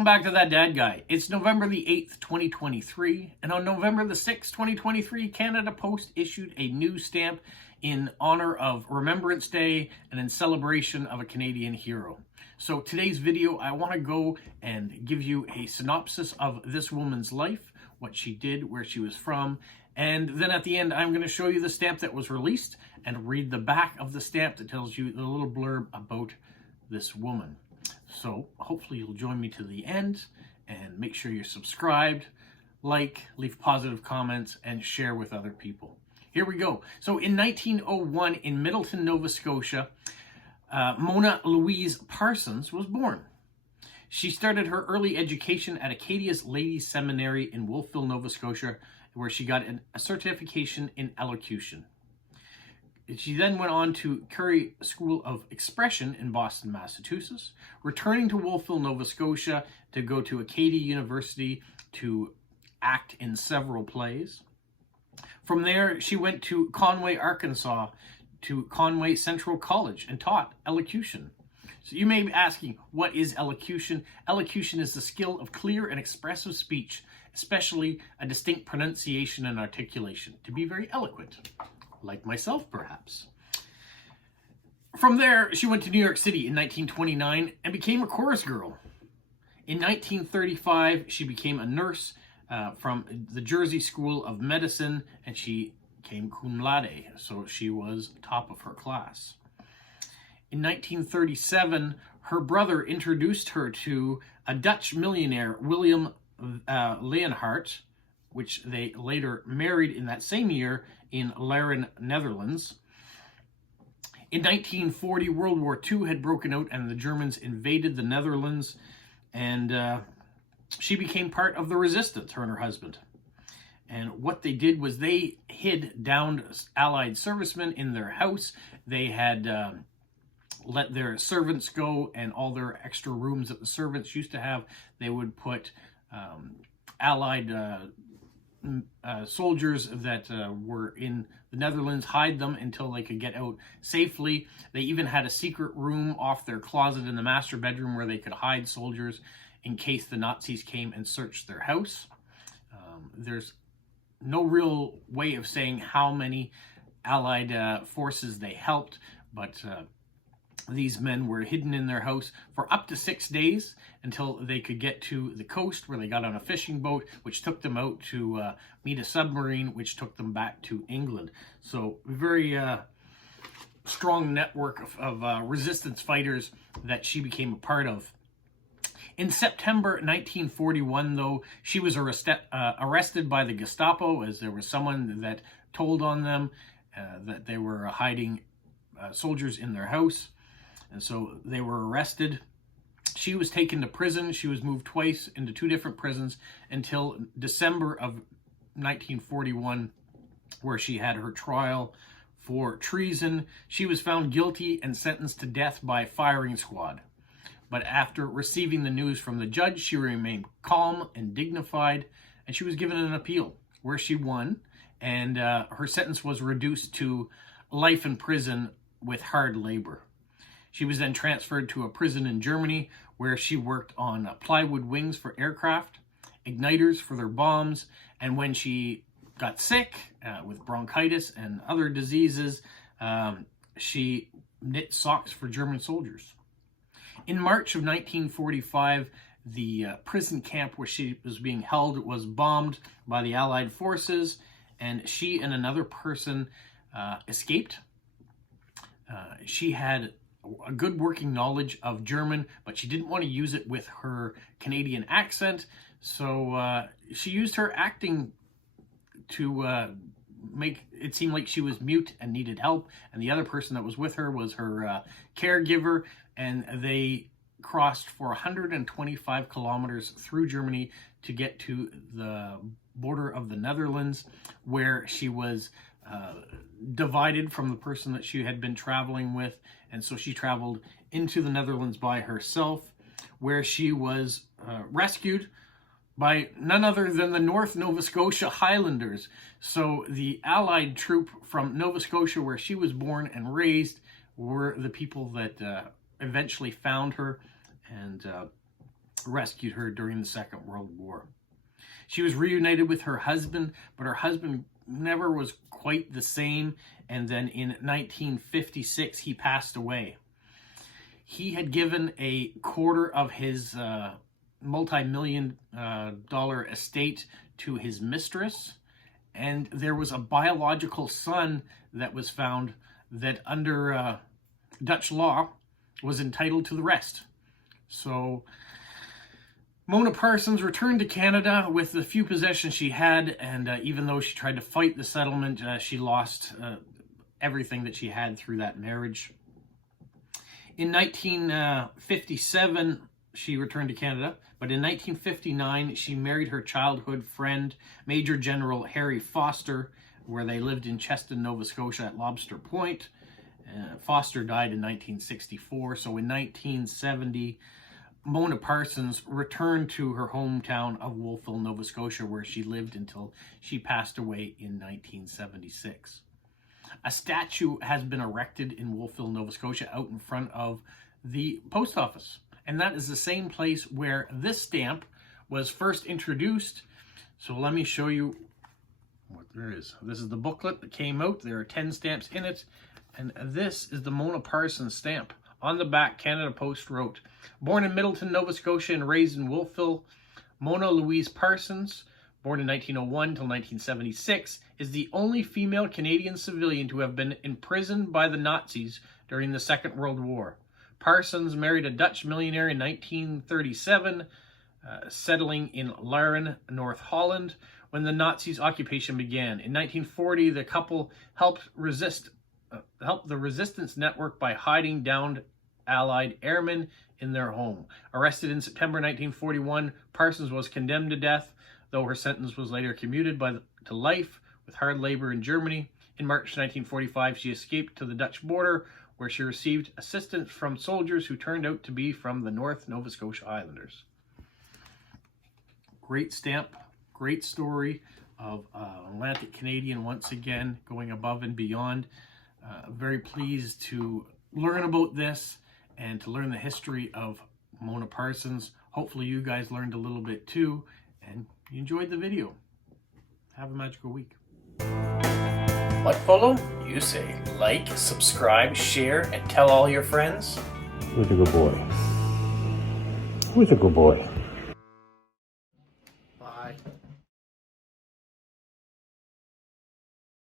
Welcome back to That Dad Guy. It's November the 8th, 2023, and on November the 6th, 2023, Canada Post issued a new stamp in honor of Remembrance Day and in celebration of a Canadian hero. So today's video, I want to go and give you a synopsis of this woman's life, what she did, where she was from, and then at the end, I'm going to show you the stamp that was released and read the back of the stamp that tells you the little blurb about this woman. So hopefully you'll join me to the end and make sure you're subscribed, like, leave positive comments, and share with other people. Here we go. So in 1901 in Middleton, Nova Scotia, Mona Louise Parsons was born. She started her early education at Acadia's Ladies Seminary in Wolfville, Nova Scotia, where she got a certification in elocution. She then went on to Curry School of Expression in Boston, Massachusetts, returning to Wolfville, Nova Scotia to go to Acadia University to act in several plays. From there, she went to Conway, Arkansas, to Conway Central College and taught elocution. So you may be asking, what is elocution? Elocution is the skill of clear and expressive speech, especially a distinct pronunciation and articulation, to be very eloquent. Like myself, perhaps. From there, she went to New York City in 1929 and became a chorus girl. In 1935, she became a nurse from the Jersey School of Medicine, and she came cum laude, so she was top of her class. In 1937, her brother introduced her to a Dutch millionaire, William Leonhardt, which they later married in that same year in Laren, Netherlands. In 1940, World War II had broken out and the Germans invaded the Netherlands, and she became part of the resistance, her and her husband. And what they did was they hid downed Allied servicemen in their house. They had let their servants go, and all their extra rooms that the servants used to have, they would put Allied soldiers that were in the Netherlands, hide them until they could get out safely. They even had a secret room off their closet in the master bedroom where they could hide soldiers in case the Nazis came and searched their house. There's no real way of saying how many Allied forces they helped, but these men were hidden in their house for up to 6 days until they could get to the coast, where they got on a fishing boat, which took them out to meet a submarine, which took them back to England. So very strong network of resistance fighters that she became a part of. In September 1941, though, she was arrested by the Gestapo, as there was someone that told on them that they were hiding soldiers in their house. And so they were arrested. She was taken to prison. She was moved twice into 2 different prisons until December of 1941, where she had her trial for treason. She was found guilty and sentenced to death by firing squad. But after receiving the news from the judge, she remained calm and dignified, and she was given an appeal, where she won, and her sentence was reduced to life in prison with hard labor. She was then transferred to a prison in Germany, where she worked on plywood wings for aircraft, igniters for their bombs, and when she got sick with bronchitis and other diseases, she knit socks for German soldiers. In March of 1945, the prison camp where she was being held was bombed by the Allied forces, and she and another person escaped. She had a good working knowledge of German, but she didn't want to use it with her Canadian accent, so she used her acting to make it seem like she was mute and needed help, and the other person that was with her was her caregiver, and they crossed for 125 kilometers through Germany to get to the border of the Netherlands, where she was divided from the person that she had been traveling with, and so she traveled into the Netherlands by herself, where she was rescued by none other than the North Nova Scotia Highlanders. So the Allied troop from Nova Scotia, where she was born and raised, were the people that eventually found her and rescued her during the Second World War. She was reunited with her husband, but her husband never was quite the same, and then in 1956 he passed away. He had given a quarter of his multi-million dollar estate to his mistress, and there was a biological son that was found that under Dutch law was entitled to the rest. So Mona Parsons returned to Canada with the few possessions she had, and even though she tried to fight the settlement, she lost everything that she had through that marriage. In 1957, she returned to Canada, but in 1959, she married her childhood friend, Major General Harry Foster, where they lived in Cheston, Nova Scotia at Lobster Point. Foster died in 1964, so in 1970, Mona Parsons returned to her hometown of Wolfville, Nova Scotia, where she lived until she passed away in 1976. A statue has been erected in Wolfville, Nova Scotia, out in front of the post office. And that is the same place where this stamp was first introduced. So let me show you what there is. This is the booklet that came out. There are 10 stamps in it. And this is the Mona Parsons stamp. On the back, Canada Post wrote, "Born in Middleton, Nova Scotia and raised in Wolfville, Mona Louise Parsons, born in 1901 till 1976, is the only female Canadian civilian to have been imprisoned by the Nazis during the Second World War. Parsons married a Dutch millionaire in 1937, settling in Laren, North Holland, when the Nazis' occupation began. In 1940, the couple helped the resistance network by hiding downed Allied airmen in their home. Arrested in September 1941, Parsons was condemned to death, though her sentence was later commuted to life with hard labor in Germany. In March 1945, she escaped to the Dutch border, where she received assistance from soldiers who turned out to be from the North Nova Scotia Islanders." Great stamp, great story of Atlantic Canadian once again going above and beyond. Very pleased to learn about this and to learn the history of Mona Parsons. Hopefully you guys learned a little bit too, and you enjoyed the video. Have a magical week. What, Polo? You say like, subscribe, share, and tell all your friends? Who's a good boy? Who's a good boy?